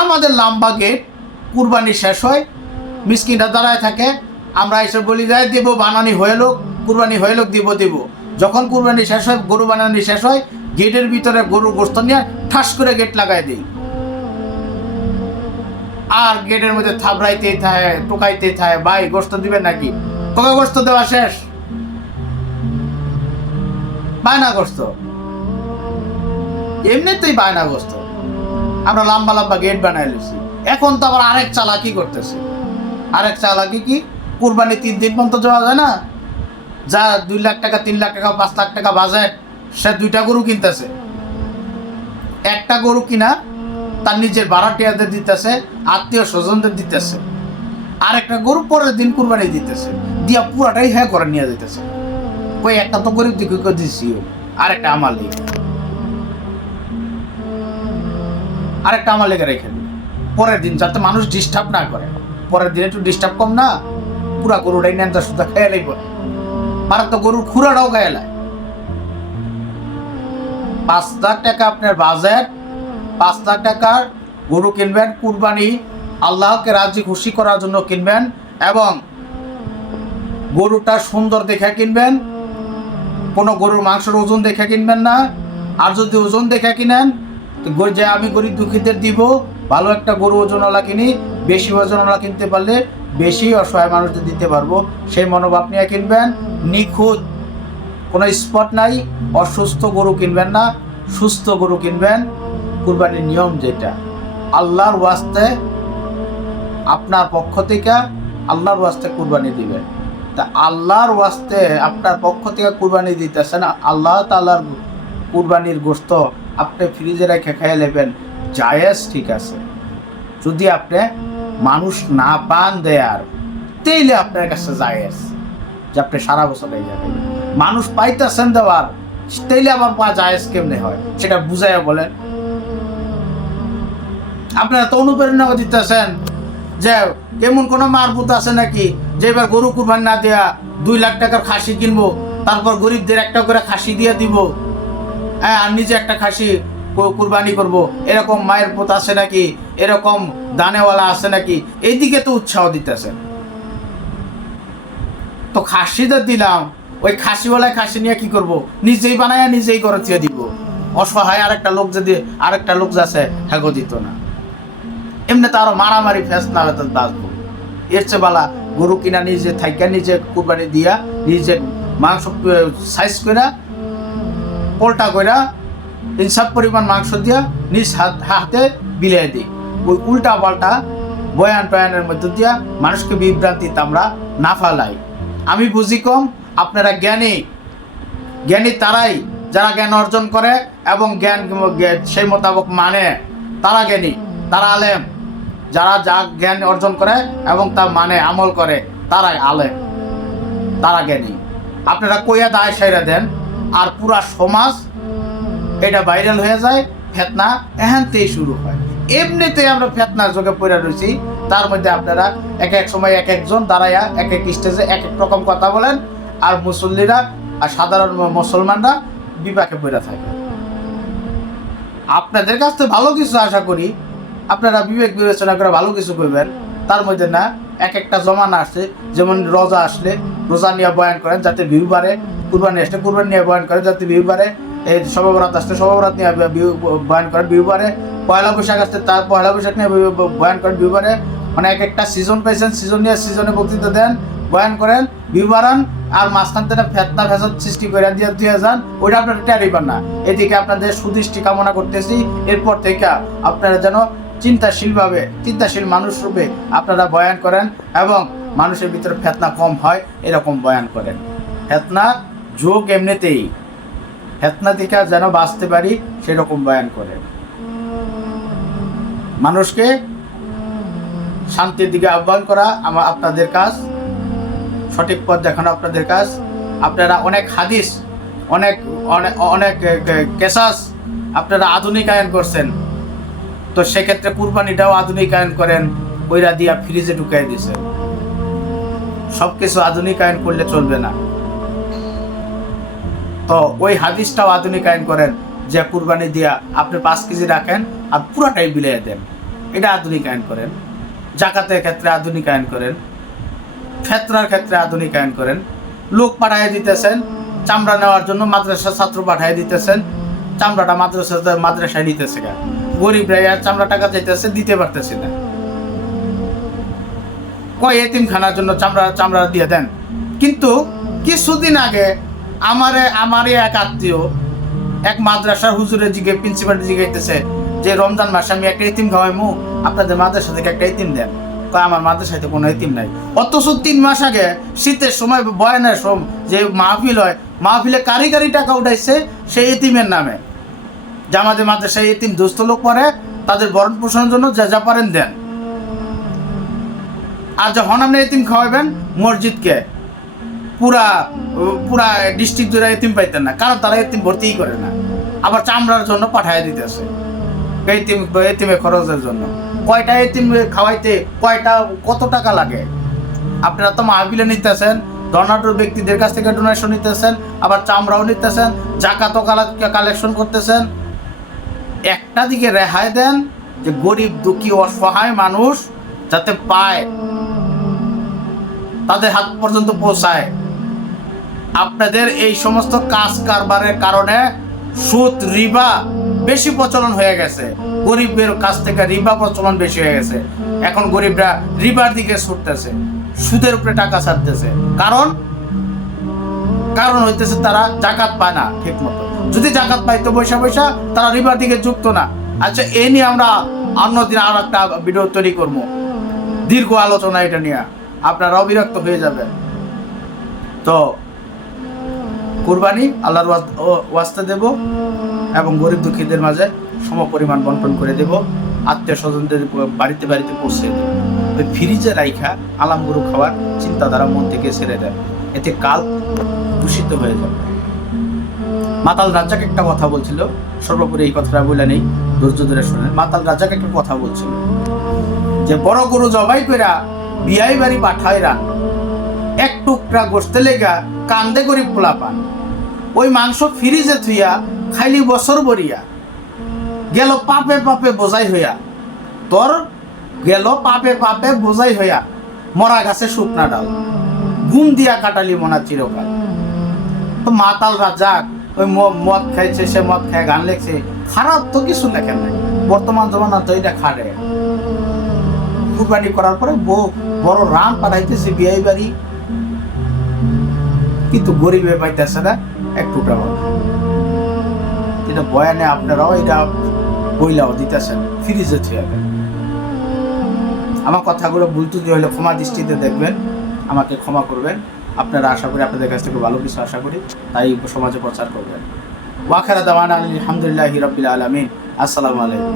আমাদের লম্বা গেট, কুরবানি শেষ হয়, মিসকিনরা দাঁড়ায় থাকে, আমরা এসে বলি যাই দেব, বানানি হয়ে লোক, কুরবানি হয়ে লোক দিব। যখন কুরবানি শেষ হয়, গরু বানানি শেষ হয়, গেটের ভিতরে গরুর গোস্ত নিয়ে ঠাস করে গেট লাগাই দিই। আর গেটের মধ্যে থাবড়াইতে থাকে, টোকাইতে থাকে, ভাই গোস্ত দিবেন নাকি? কবে গোস্ত দেওয়া শেষ? বায়না গোস্ত, এমনিতেই বায়না গোস্ত। আমরা লম্বা লম্বা গেট বানাই লিছি। এখন তো আবার আরেক চালাকি করতেছে। আরেক চালাকি কি? কুরবানি 3 দিন পর্যন্ত যাওয়া যায় না, যা 2 লাখ টাকা, 3 লাখ টাকা, 5 লাখ টাকা বাজেট, সে 2টা গরু কিনতেছে। একটা গরু কিনা তার নিজের ভাড়াটিয়াদের দিতেছে, আত্মীয় স্বজনদের দিতেছে, আর একটা গরু পরের দিন কুরবানি দিতেছে, দিয়া পুরাটাই হ্যাঁ করে নিয়ে যেতেছে। ওই একটা তো গরিব দিকে দিচ্ছি, আর একটা আমার লেগে, আরেকটা আমার লেগে রেখে দিই পরের দিন, যাতে মানুষ ডিস্টার্ব না করে। পরের দিন একটু ডিস্টার্ব কম না, পুরা গরুটাই নেন, তার সুদ্ধা খেয়ালেই পরে। আর তো গরুর খুঁড়াটাও খেয়ালায়। 5 লাখ টাকা আপনার বাজেট, 5 লাখ টাকার গরু কিনবেন, কুরবানি আল্লাহকে রাজি খুশি করার জন্য কিনবেন, এবং গরুটা সুন্দর দেখে কিনবেন। কোনো গরুর মাংসের ওজন দেখে কিনবেন না। আর যদি ওজন দেখে কিনেন, যে আমি গরিব দুঃখীদের দিব, ভালো একটা গরু ওজনওয়ালা কিনি, বেশি ওজনওয়ালা কিনতে পারলে বেশি অসহায় মানুষদের দিতে পারবো, সেই মনোভাব নিয়ে কিনবেন। নিখুঁত, কোনো স্পট নাই, অসুস্থ গরু কিনবেন না, সুস্থ গরু কিনবেন। কুরবানির নিয়ম যেটা, আল্লাহর ওয়াস্তে, আপনার পক্ষ থেকে আল্লাহর ওয়াস্তে কুরবানি দিবেন। তা আল্লাহর ওয়াস্তে আপনার পক্ষ থেকে কুরবানি দিতেছেন, আল্লাহ তাআলার কুরবানির গোশত আপনি ফ্রিজে রেখে খেয়ে নেবেন, জায়েজ, ঠিক আছে। যদি আপনি মানুষ না পান দেয়ার, তাইলে আপনার কাছে জায়েজ, যে আপনি সারা বছর এই যাবেন। মানুষ পাইতেছেন দেওয়ার, তাইলে আবার পা জায়েজ কেমনে হয় সেটা বুঝাইয়া বলেন। আপনারা তো অনুপ্রেরণা দিতেছেন যে এমন কোনো মারপুত আছে নাকি যে এবার গরু কুরবানি না দেয়া 2 লাখ টাকার খাসি কিনবো, তারপর গরিবদের একটা করে খাসি দিয়ে দিব, হ্যাঁ, আর নিজে একটা খাসি কুরবানি করব, এরকম মায়ের পুত আছে নাকি? এরকম দানেওয়ালা আছে নাকি? এইদিকে তো উৎসাহ দিতেছেন। তো খাসিদের দিলাম, ওই খাসিওয়ালায় খাসি নিয়ে কি করব? নিজেই বানায় নিজেই করে দিয়ে দিব। অসহায় আরেকটা লোক যদি আরেকটা লোক যাচ্ছে, হ্যাঁ দিত না। এমনি তো আরো মারামারি ফেস না হতো, বাঁচবো। এর চেয়ে বালা গরু কিনা নিজে থাইকা নিজে কুরবানি দিয়া, নিজে মাংস সাইজ কইরা পোলটা কইরা ইনসাফ পরিমাণ মাংস দিয়া নিজ হাতে বিলিয়ে দিই। ওই উল্টা পাল্টা বয়ান টয়ানের মধ্যে দিয়া মানুষকে বিভ্রান্তিতে আমরা না ফালাই। আমি বুঝি কম, আপনারা জ্ঞানী। জ্ঞানী তারাই যারা জ্ঞান অর্জন করে এবং জ্ঞান সেই মোতাবেক মানে, তারা জ্ঞানী, তারা আলেম। যারা যা জ্ঞান অর্জন করে এবং তা মানে আমল করে, তারাই আলেম, তারা জ্ঞানী। আপনারা কইয়া দায় সাইরা দেন, আর পুরা সমাজ এটা ভাইরাল হয়ে যায়, ফেতনা এখানতেই শুরু হয়। এমনিতে আমরা ফেতনার যোগে পড়ে রয়েছি, তার মধ্যে আপনারা এক এক সময় এক একজন দাঁড়াইয়া এক এক স্টেজে এক এক রকম কথা বলেন, আর মুসল্লিরা আর সাধারণ মুসলমানরা বিপাকে পড়ে থাকে। আপনাদের কাছ থেকে ভালো কিছু আশা করি, আপনারা বিবেক বিবেচনা করে ভালো কিছু করবেন। তার মধ্যে না, এক একটা জমানা আসছে, যেমন রোজা আসলে রোজা নিয়ে বয়ান করেন যাতে ভিউ বাড়ে, কুরবানি আসলে কুরবানি নিয়ে বয়ান করেন যাতে ভিউ বাড়ে, এই শবে-বরাত আসলে শবে-বরাত নিয়ে বয়ান করেন ভিউ বাড়ে, পয়লা বৈশাখ আসলে তার পয়লা বৈশাখ নিয়ে বয়ান করেন ভিউ বাড়ে। মানে এক একটা সিজন পাইছেন, সিজন নিয়ে সিজনে বক্তৃতা দেন, বয়ান করেন, ভিউ বাড়ান, আর মাঝখান থেকে ফেতনা ফ্যাসাদ সৃষ্টি করে দিয়ে যান, ওইটা আপনারা টেরই পান না। এদিকে আপনাদের সুদৃষ্টি কামনা করতেছি, এরপর থেকে আপনারা যেন চিন্তাশীল মানুষ রূপে আপনারা বয়ান করেন এবং মানুষের ভিতরে ফেতনা কম হয় এরকম বয়ান করেন। ফেতনা যোগ এমনিতেই, ফেতনা থেকে যেন বাঁচতে পারি সেরকম বয়ান করেন। মানুষকে শান্তির দিকে আহ্বান করা আপনাদের কাজ, সঠিক পথ দেখানো আপনাদের কাজ। আপনারা অনেক হাদিস, অনেক অনেক অনেক কেসাস আপনারা আধুনিকায়ন করছেন, তো সেক্ষেত্রে কুরবানিটাও আধুনিকায়ন করেন, ওইরা দিয়া ফ্রিজে ঢুকাই দিছে। সব কিছু আধুনিকায়ন করলে চলবে না, তো ওই হাদিসটাও আধুনিকায়ন করেন যে কুরবানি দিয়া আপনি 5 কেজি রাখেন আর পুরাটাই বিলিয়ে দেন। এটা আধুনিকায়ন করেন, জাকাতের ক্ষেত্রে আধুনিকায়ন করেন, ফেতরার ক্ষেত্রে আধুনিকায়ন করেন, লোক পাঠিয়ে দিতেছেন চামড়া নেওয়ার জন্য, মাদ্রাসা ছাত্র পাঠিয়ে দিতেছেন, চামড়াটা মাদ্রাসায় নিতেছে না, গরিবরা আর চামড়া টাকা চাইতেছে, দিতে পারতেছে না। কয় এতিমখানার জন্য চামড়া দিয়ে দেন। কিন্তু কিছুদিন আগে আমারই এক আত্মীয় এক মাদ্রাসার হুজুরে প্রিন্সিপাল জিজ্ঞাইতেছে যে রমজান মাসে আমি একটা এতিম খাওয়াইমু, আপনাদের মাদ্রাসা থেকে একটা এতিম দেন। আমার মাদ্রাসায় তো কোনো এতিম নাই। অথচ 3 মাস আগে শীতের সময় বয়ানের যে মাহফিল হয়, মাহফিলে কারি টাকা উঠাইছে সেই এতিমের নামে, যে আমাদের মাদ্রাসায় এতিম দুস্থ লোক পড়ে, তাদের ভরণ পোষণের জন্য যা পারেন দেন। আর যখন আপনি এতিম খাওয়াবেন মসজিদকে, পুরা ডিস্ট্রিক্ট জুড়ে এতিম পাইতেন না, কারণ তারা এতিম ভর্তিই করে না। আবার চামড়ার জন্য পাঠায় দিতেছে এতিমের খরচের জন্য। কয়টা এতিম খাওয়াইতে কত টাকা লাগে? আপনারা তো মাহফিলে নিতেছেন, ধর্নাঢ্য ব্যক্তিদের কাছ থেকে ডোনেশন নিতেছেন, আবার চামড়াও নিতেছেন, জাকাতও কালেকশন করতেছেন। একটা দিকে রেহাই দেন যে গরিব দুঃখী অসহায় মানুষ যাতে পায়, তাদের হাত পর্যন্ত পৌঁছায়। আপনাদের এই সমস্ত কাজ কারবারের কারণে সুদ রিবা বেশি প্রচলন হয়ে গেছে, গরিবের কাছ থেকে রিবা প্রচলন বেশি হয়ে গেছে। এখন গরিবরা রিবার দিকে ছুটতেছে, সুদের উপরে টাকা ছাড়তেছে। কারণ হইতেছে তারা জাকাত পায় না ঠিক মতো। যদি জাকাত পাইতো পয়সা তারা রিবার দিকে যুক্ত না। আচ্ছা, এ নিয়ে আমরা অন্যদিন আর একটা ভিডিও তৈরি করবো, দীর্ঘ আলোচনা এটা নিয়ে, আপনারা অবিরক্ত হয়ে যাবে। তো কুরবানি আল্লাহর ওয়াস্তে দেব এবং গরিব দুঃখীদের মাঝে সমপরিমাণ বন্টন করে দেব, আত্মীয় স্বজনদের বাড়িতে পৌঁছে দেব। ওই ফ্রিজে রাইখা আলাম গরু খাওয়ার চিন্তাধারা মন থেকে ছেড়ে দেন, এতে কাল দূষিত হয়ে যাবে। মাতাল রাজ্জাক একটা কথা বলছিল, সর্বোপরি এই কথাটা বলে নেই, ধৈর্য ধরে শোনেন। মাতাল রাজ্জাক একটা কথা বলছিল যে বড় গরু জবাই কইরা বিয়াই বাড়ি পাঠাইরা এক টুকরা গোস্তে লেগা কান্দে গরিব পোলা পান, ওই মাংস ফ্রিজে থুইয়া খাইলি বছর বরিয়া, গেল পাপে বোঝাই হইয়া, তোর গেল পাপে বোঝাই হইয়া, মরা গাছে শুকনা ডাল, ঘুম দিয়া কাটালি মনা চিরকাল। তো মাতাল রাজ্জাক ওই মদ খাইছে, সে মদ খায় গান লেখছে, খারাপ তো কিছু লেখেন নাই। বর্তমান জমানা তো এটা খাটে। কুরবানি করার পরে বড় রান পাঠাইতেছে বিয়াই বাড়ি, কিন্তু গরিবে পাইতেছে না এক টুকরা মাংস। এটা বয়ানে আপনারাও এটা বইলাও দিতেছেন, ফ্রিজে থুয়াবেন। আমার কথাগুলো ভুল ত্রুটি হলে ক্ষমা দৃষ্টিতে দেখবেন, আমাকে ক্ষমা করবেন। আপনারা আশা করি আপনাদের কাছ থেকে ভালো কিছু আশা করি, তাই সমাজে প্রচার করবেন। ওয়াখির দাওয়ানা আলহামদুলিল্লাহি রাব্বিল আলামিন। আসসালামু আলাইকুম।